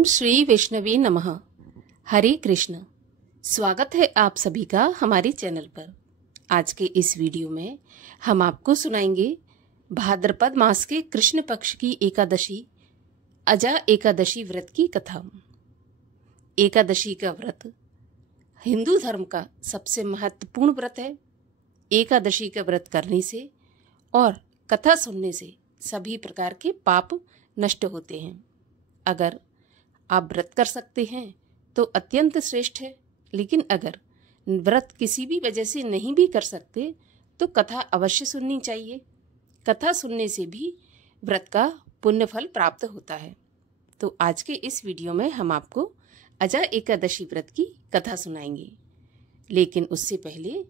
ओम श्री वैष्णवी नमः। हरे कृष्ण। स्वागत है आप सभी का हमारे चैनल पर। आज के इस वीडियो में हम आपको सुनाएंगे भाद्रपद मास के कृष्ण पक्ष की एकादशी अजा एकादशी व्रत की कथा। एकादशी का व्रत हिंदू धर्म का सबसे महत्वपूर्ण व्रत है। एकादशी का व्रत करने से और कथा सुनने से सभी प्रकार के पाप नष्ट होते हैं। अगर आप व्रत कर सकते हैं तो अत्यंत श्रेष्ठ है, लेकिन अगर व्रत किसी भी वजह से नहीं भी कर सकते तो कथा अवश्य सुननी चाहिए। कथा सुनने से भी व्रत का पुण्य फल प्राप्त होता है। तो आज के इस वीडियो में हम आपको अजा एकादशी व्रत की कथा सुनाएंगे, लेकिन उससे पहले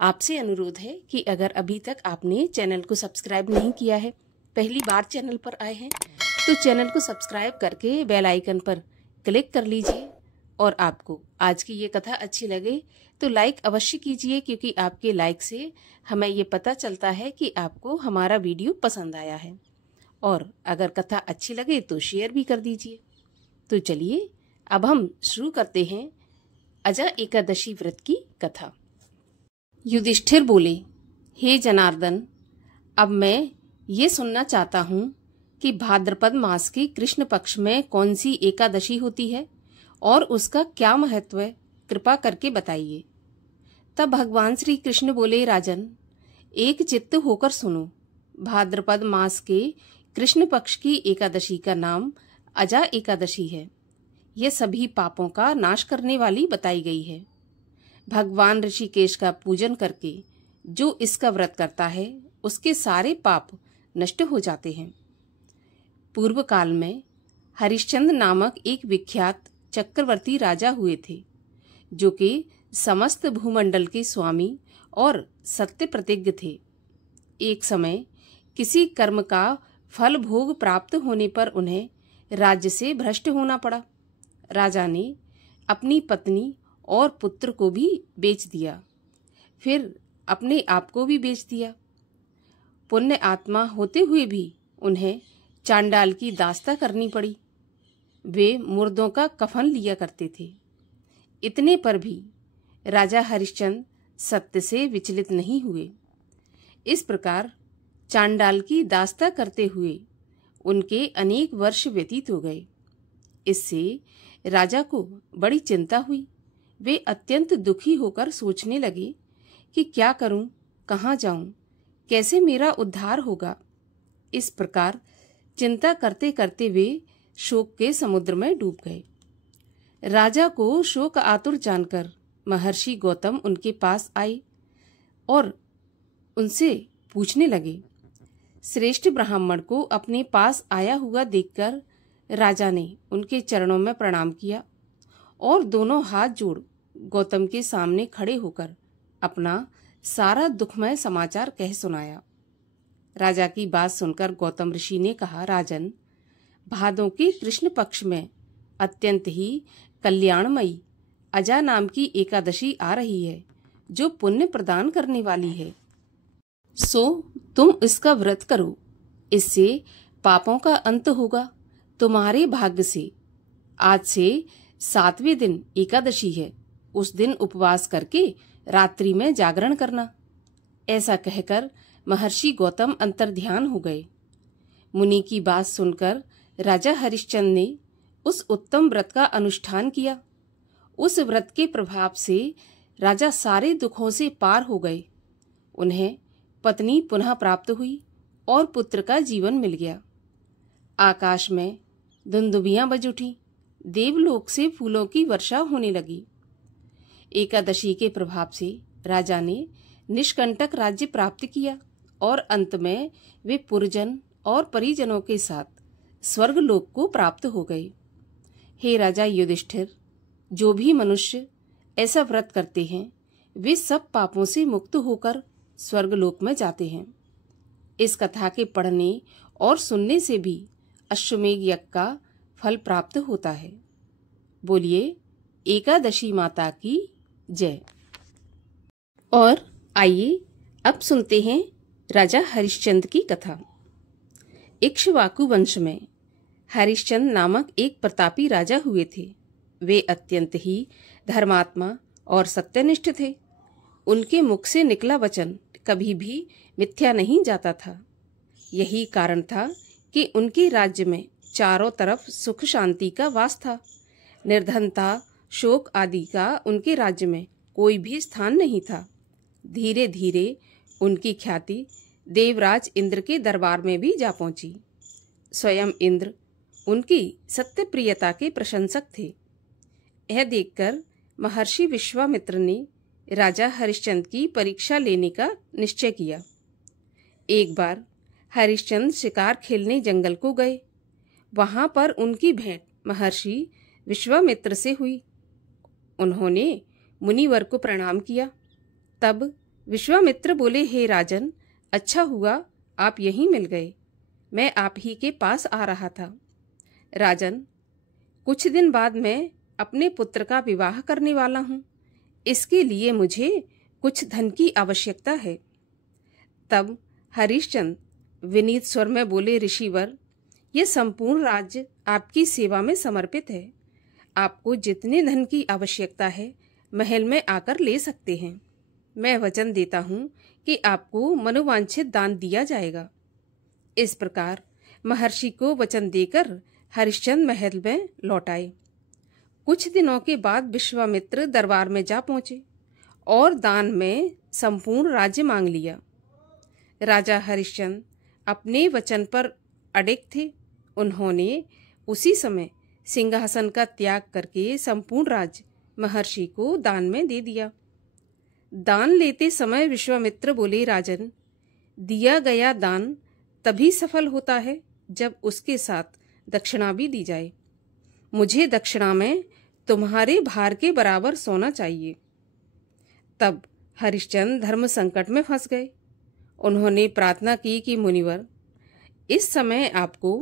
आपसे अनुरोध है कि अगर अभी तक आपने चैनल को सब्सक्राइब नहीं किया है, पहली बार चैनल पर आए हैं, तो चैनल को सब्सक्राइब करके बेल आइकन पर क्लिक कर लीजिए। और आपको आज की ये कथा अच्छी लगे तो लाइक अवश्य कीजिए, क्योंकि आपके लाइक से हमें ये पता चलता है कि आपको हमारा वीडियो पसंद आया है। और अगर कथा अच्छी लगे तो शेयर भी कर दीजिए। तो चलिए अब हम शुरू करते हैं अजा एकादशी व्रत की कथा। युधिष्ठिर बोले, हे जनार्दन, अब मैं ये सुनना चाहता हूँ कि भाद्रपद मास के कृष्ण पक्ष में कौन सी एकादशी होती है और उसका क्या महत्व है, कृपा करके बताइए। तब भगवान श्री कृष्ण बोले, राजन, एक चित्त होकर सुनो। भाद्रपद मास के कृष्ण पक्ष की एकादशी का नाम अजा एकादशी है। यह सभी पापों का नाश करने वाली बताई गई है। भगवान ऋषिकेश का पूजन करके जो इसका व्रत करता है उसके सारे पाप नष्ट हो जाते हैं। पूर्व काल में हरिश्चंद्र नामक एक विख्यात चक्रवर्ती राजा हुए थे, जो कि समस्त भूमंडल के स्वामी और सत्य प्रतिज्ञ थे। एक समय किसी कर्म का फल भोग प्राप्त होने पर उन्हें राज्य से भ्रष्ट होना पड़ा। राजा ने अपनी पत्नी और पुत्र को भी बेच दिया, फिर अपने आप को भी बेच दिया। पुण्य आत्मा होते हुए भी उन्हें चांडाल की दास्ता करनी पड़ी। वे मुर्दों का कफन लिया करते थे। इतने पर भी राजा हरिश्चंद्र सत्य से विचलित नहीं हुए। इस प्रकार चांडाल की दास्ता करते हुए उनके अनेक वर्ष व्यतीत हो गए। इससे राजा को बड़ी चिंता हुई। वे अत्यंत दुखी होकर सोचने लगे कि क्या करूं, कहाँ जाऊं, कैसे मेरा उद्धार होगा। इस प्रकार चिंता करते करते वे शोक के समुद्र में डूब गए। राजा को शोक आतुर जानकर महर्षि गौतम उनके पास आए और उनसे पूछने लगे। श्रेष्ठ ब्राह्मण को अपने पास आया हुआ देखकर राजा ने उनके चरणों में प्रणाम किया और दोनों हाथ जोड़ गौतम के सामने खड़े होकर अपना सारा दुखमय समाचार कह सुनाया। राजा की बात सुनकर गौतम ऋषि ने कहा, राजन, भादों के कृष्ण पक्ष में अत्यंत ही कल्याणमयी अजा नाम की एकादशी आ रही है, जो पुण्य प्रदान करने वाली है। सो तुम इसका व्रत करो, इससे पापों का अंत होगा। तुम्हारे भाग्य से आज से 7वें दिन एकादशी है। उस दिन उपवास करके रात्रि में जागरण करना। ऐसा कहकर महर्षि गौतम अंतर्ध्यान हो गए। मुनि की बात सुनकर राजा हरिश्चंद्र ने उस उत्तम व्रत का अनुष्ठान किया। उस व्रत के प्रभाव से राजा सारे दुखों से पार हो गए। उन्हें पत्नी पुनः प्राप्त हुई और पुत्र का जीवन मिल गया। आकाश में दुंदुभियां बज उठी। देवलोक से फूलों की वर्षा होने लगी। एकादशी के प्रभाव से राजा ने निष्कंटक राज्य प्राप्त किया और अंत में वे पुरजन और परिजनों के साथ स्वर्गलोक को प्राप्त हो गए। हे राजा युधिष्ठिर, जो भी मनुष्य ऐसा व्रत करते हैं वे सब पापों से मुक्त होकर स्वर्गलोक में जाते हैं। इस कथा के पढ़ने और सुनने से भी अश्वमेध यज्ञ का फल प्राप्त होता है। बोलिए एकादशी माता की जय। और आइए अब सुनते हैं राजा हरिश्चंद्र की कथा। इक्ष्वाकु वंश में हरिश्चंद्र नामक एक प्रतापी राजा हुए थे। वे अत्यंत ही धर्मात्मा और सत्यनिष्ठ थे। उनके मुख से निकला वचन कभी भी मिथ्या नहीं जाता था। यही कारण था कि उनके राज्य में चारों तरफ सुख शांति का वास था। निर्धनता, शोक आदि का उनके राज्य में कोई भी स्थान नहीं था। धीरे धीरे उनकी ख्याति देवराज इंद्र के दरबार में भी जा पहुंची। स्वयं इंद्र उनकी सत्यप्रियता के प्रशंसक थे। यह देखकर महर्षि विश्वामित्र ने राजा हरिश्चंद्र की परीक्षा लेने का निश्चय किया। एक बार हरिश्चंद्र शिकार खेलने जंगल को गए। वहां पर उनकी भेंट महर्षि विश्वामित्र से हुई। उन्होंने मुनिवर को प्रणाम किया। तब विश्वामित्र बोले, हे राजन, अच्छा हुआ आप यहीं मिल गए। मैं आप ही के पास आ रहा था। राजन, कुछ दिन बाद मैं अपने पुत्र का विवाह करने वाला हूँ। इसके लिए मुझे कुछ धन की आवश्यकता है। तब हरिश्चंद्र विनीत स्वर में बोले, ऋषिवर, यह संपूर्ण राज्य आपकी सेवा में समर्पित है। आपको जितने धन की आवश्यकता है महल में आकर ले सकते हैं। मैं वचन देता हूँ कि आपको मनोवांछित दान दिया जाएगा। इस प्रकार महर्षि को वचन देकर हरिश्चंद्र महल में लौट आए। कुछ दिनों के बाद विश्वामित्र दरबार में जा पहुंचे और दान में संपूर्ण राज्य मांग लिया। राजा हरिश्चंद्र अपने वचन पर अडिग थे। उन्होंने उसी समय सिंहासन का त्याग करके संपूर्ण राज्य महर्षि को दान में दे दिया। दान लेते समय विश्वामित्र बोले, राजन, दिया गया दान तभी सफल होता है जब उसके साथ दक्षिणा भी दी जाए। मुझे दक्षिणा में तुम्हारे भार के बराबर सोना चाहिए। तब हरिश्चंद्र धर्म संकट में फंस गए। उन्होंने प्रार्थना की कि मुनिवर, इस समय आपको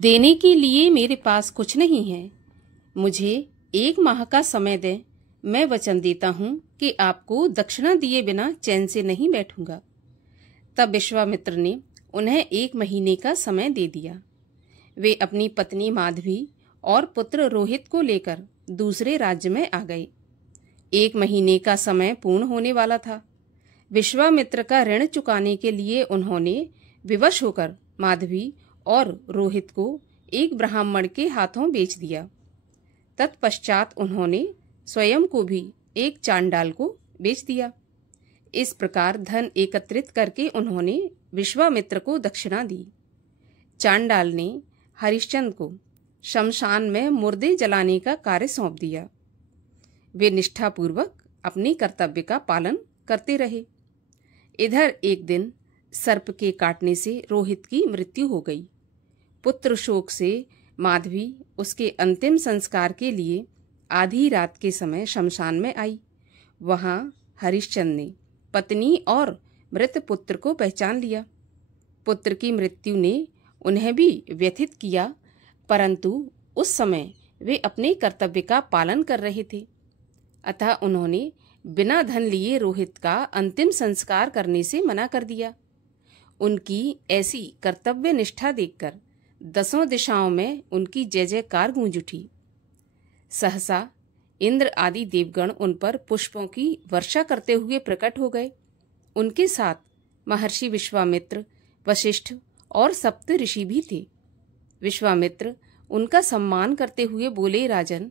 देने के लिए मेरे पास कुछ नहीं है। मुझे 1 माह का समय दें। मैं वचन देता हूँ कि आपको दक्षिणा दिए बिना चैन से नहीं बैठूंगा। तब विश्वामित्र ने उन्हें 1 महीने का समय दे दिया। वे अपनी पत्नी माधवी और पुत्र रोहित को लेकर दूसरे राज्य में आ गए। 1 महीने का समय पूर्ण होने वाला था। विश्वामित्र का ऋण चुकाने के लिए उन्होंने विवश होकर माधवी और रोहित को एक ब्राह्मण के हाथों बेच दिया। तत्पश्चात उन्होंने स्वयं को भी एक चांडाल को बेच दिया। इस प्रकार धन एकत्रित करके उन्होंने विश्वामित्र को दक्षिणा दी। चांडाल ने हरिश्चंद्र को शमशान में मुर्दे जलाने का कार्य सौंप दिया। वे निष्ठापूर्वक अपने कर्तव्य का पालन करते रहे। इधर एक दिन सर्प के काटने से रोहित की मृत्यु हो गई। पुत्र शोक से माधवी उसके अंतिम संस्कार के लिए आधी रात के समय शमशान में आई। वहां हरिश्चंद्र ने पत्नी और मृत पुत्र को पहचान लिया। पुत्र की मृत्यु ने उन्हें भी व्यथित किया, परंतु उस समय वे अपने कर्तव्य का पालन कर रहे थे। अतः उन्होंने बिना धन लिए रोहित का अंतिम संस्कार करने से मना कर दिया। उनकी ऐसी कर्तव्य निष्ठा देखकर 10 दिशाओं में उनकी जय जयकार गूंज उठी। सहसा इंद्र आदि देवगण उन पर पुष्पों की वर्षा करते हुए प्रकट हो गए। उनके साथ महर्षि विश्वामित्र, वशिष्ठ और सप्त ऋषि भी थे। विश्वामित्र उनका सम्मान करते हुए बोले, राजन,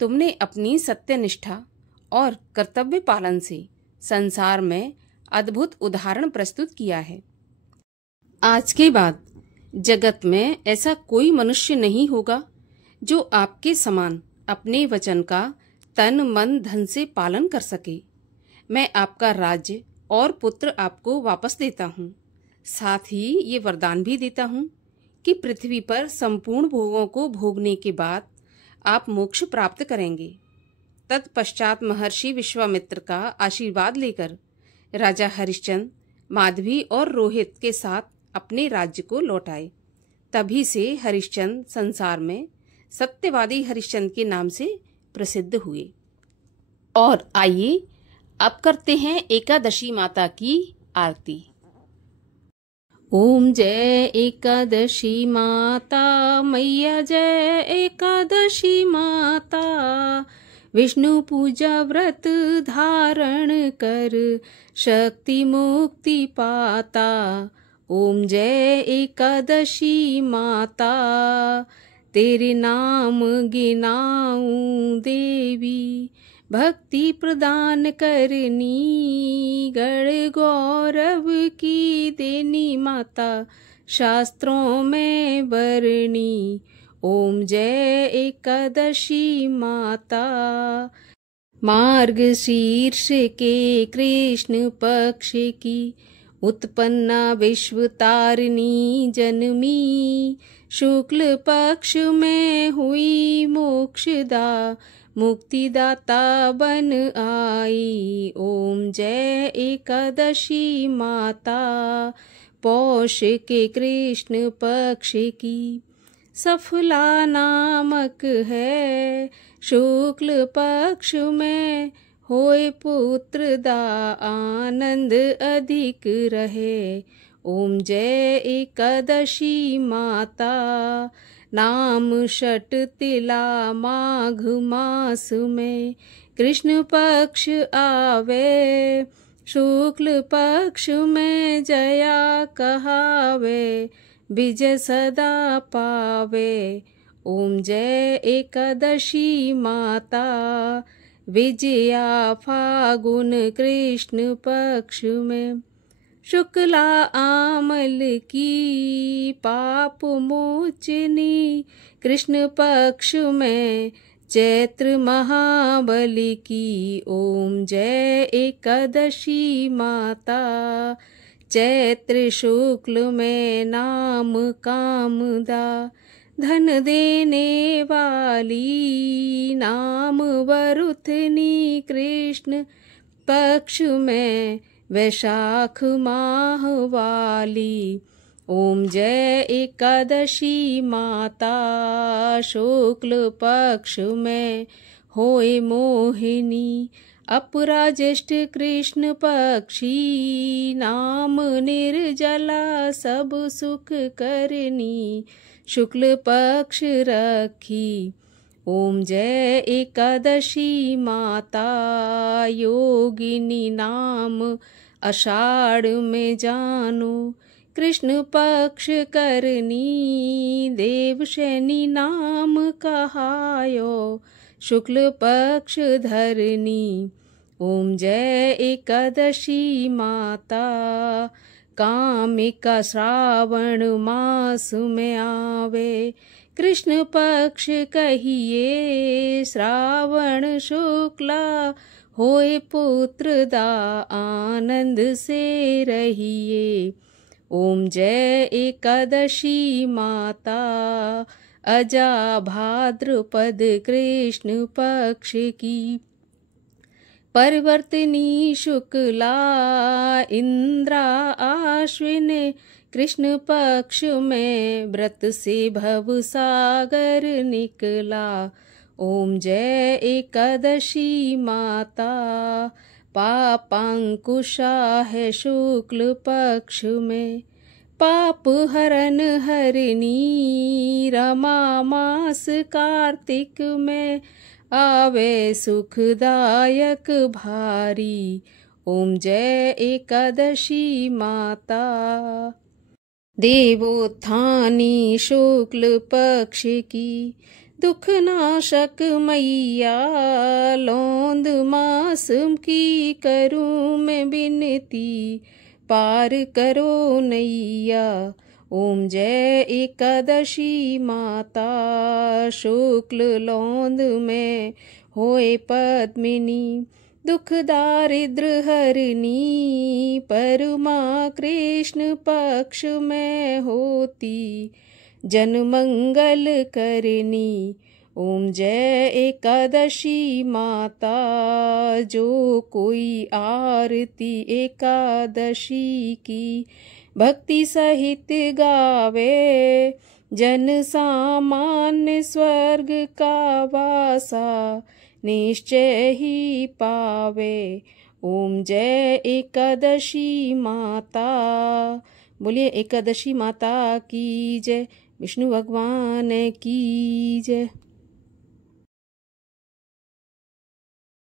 तुमने अपनी सत्यनिष्ठा और कर्तव्य पालन से संसार में अद्भुत उदाहरण प्रस्तुत किया है। आज के बाद जगत में ऐसा कोई मनुष्य नहीं होगा जो आपके समान अपने वचन का तन मन धन से पालन कर सके। मैं आपका राज्य और पुत्र आपको वापस देता हूँ। साथ ही ये वरदान भी देता हूँ कि पृथ्वी पर संपूर्ण भोगों को भोगने के बाद आप मोक्ष प्राप्त करेंगे। तत्पश्चात महर्षि विश्वामित्र का आशीर्वाद लेकर राजा हरिश्चंद्र माधवी और रोहित के साथ अपने राज्य को लौट आए। तभी से हरिश्चंद्र संसार में सत्यवादी हरिश्चंद्र के नाम से प्रसिद्ध हुए। और आइए अब करते हैं एकादशी माता की आरती। ओम जय एकादशी माता मैया, जय एकादशी माता। विष्णु पूजा व्रत धारण कर, शक्ति मुक्ति पाता। ओम जय एकादशी माता, तेरे नाम गिनाऊं देवी, भक्ति प्रदान करनी, गण गौरव की देनी माता, शास्त्रों में वर्णी। ओम जय एकादशी माता। मार्गशीर्ष के कृष्ण पक्ष की उत्पन्ना विश्व तारिणी जन्मी, शुक्ल पक्ष में हुई मोक्षदा, मुक्तिदाता बन आई। ओम जय एकादशी माता। पौष के कृष्ण पक्ष की सफला नामक है, शुक्ल पक्ष में होए पुत्र दा, आनंद अधिक रहे। ओम जय एकादशी माता। नाम षट तिला माघ मास में कृष्ण पक्ष आवे, शुक्ल पक्ष में जया कहावे, विजय सदा पावे। ओम जय एकादशी माता। विजया फागुन कृष्ण पक्ष में, शुक्ला आमल की पाप मोचनी, कृष्ण पक्ष में चैत्र महाबली की। ओम जय एकादशी माता। चैत्र शुक्ल में नाम कामदा, धन देने वाली, नाम वरुथनी कृष्ण पक्ष में वैशाख माह वाली। ओम जय एकादशी माता। शुक्ल पक्ष में होए मोहिनी, अपरा ज्येष्ठ कृष्ण पक्षी, नाम निर्जला सब सुख करनी, शुक्ल पक्ष रखी। ओम जय एकादशी माता। योगिनी नाम आषाढ़ में जानो, कृष्ण पक्ष करनी, देवशैनी नाम कहायो, शुक्ल पक्ष धरनी। ओम जय एकादशी माता। कामिका श्रावण मास में आवे, कृष्ण पक्ष कहिए, श्रावण शुक्ला होए पुत्र दा, आनंद से रहिए। ओम जय एकादशी माता। अजा भाद्रपद कृष्ण पक्ष की परिवर्तनी, शुक्ला इंद्रा आश्विन कृष्ण पक्ष में, व्रत से भव सागर निकला। ओम जय एकादशी माता। पापांकुशा है शुक्ल पक्ष में, पाप हरन हरनी, रमा मास कार्तिक में आवे सुखदायक भारी। ओम जय एकादशी माता। देवोत्थानी शुक्ल पक्ष की दुख नाशक मैया, लौंद मास की करूं मैं विनती, पार करो नैया। ओम जय एकादशी माता। शुक्ल लौंद में होए पद्मिनी, दुख दारिद्र हरनी, परमा कृष्ण पक्ष में होती, जन मंगल करनी। ओम जय एकादशी माता। जो कोई आरती एकादशी की भक्ति सहित गावे, जन सामान्य स्वर्ग का वासा निश्चय ही पावे। ओम जय एकादशी माता। बोलिए एकादशी माता की जय, विष्णु भगवान की जय।